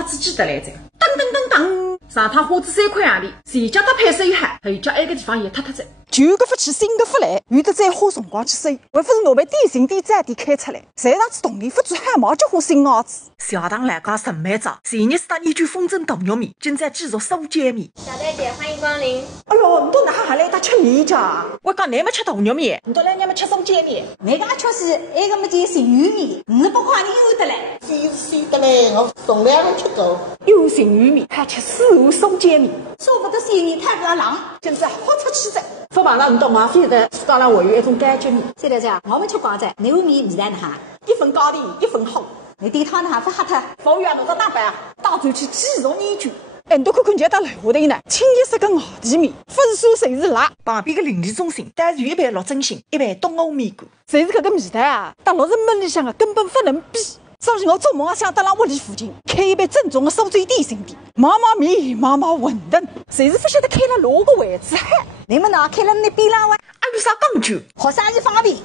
啥子记得来着？当当当当，上趟花子3块洋钿，谁家搭配水海，还有叫埃个地方也塌塌着。旧个不去，新个不来，有的再花辰光去收，还不是拿办点寻点站点开出来。谁上次动力不做汉毛就花新袄子。小唐来家陈班长，前日4研究风筝大玉米，正在制作酥煎米。小戴姐，欢迎光临。哎哟，你到哪还来搭吃米家？我讲你没吃大玉米，你到来你们吃酥煎米。你家确实埃个没见是玉米，500块你有得嘞？是的嘞，我从来没吃过。又寻玉米，还吃四五酥煎米，说不得生意太不浪，简直好出气的。说碰到你到外飞的，当然会有一种感觉米。小戴姐，我没吃光子，牛米味道哈，一份高丽，一份好。你点汤哈不喝它。服务员侬个打扮，到处去继续研究。哎，你看看人家到楼下头呢，清一色个外地米，分数侪是辣。旁边个邻里中心，但是一盘陆正新，一盘东欧米果，侪是搿个味道啊，到60门里向个根本不能比。所以我做梦也想到咱屋里附近开一爿正宗的酥嘴点心店，毛毛面，毛毛馄饨，侪是不晓得开了哪个位置海。你们哪开了那边浪哇？还有啥讲究？学生意方便。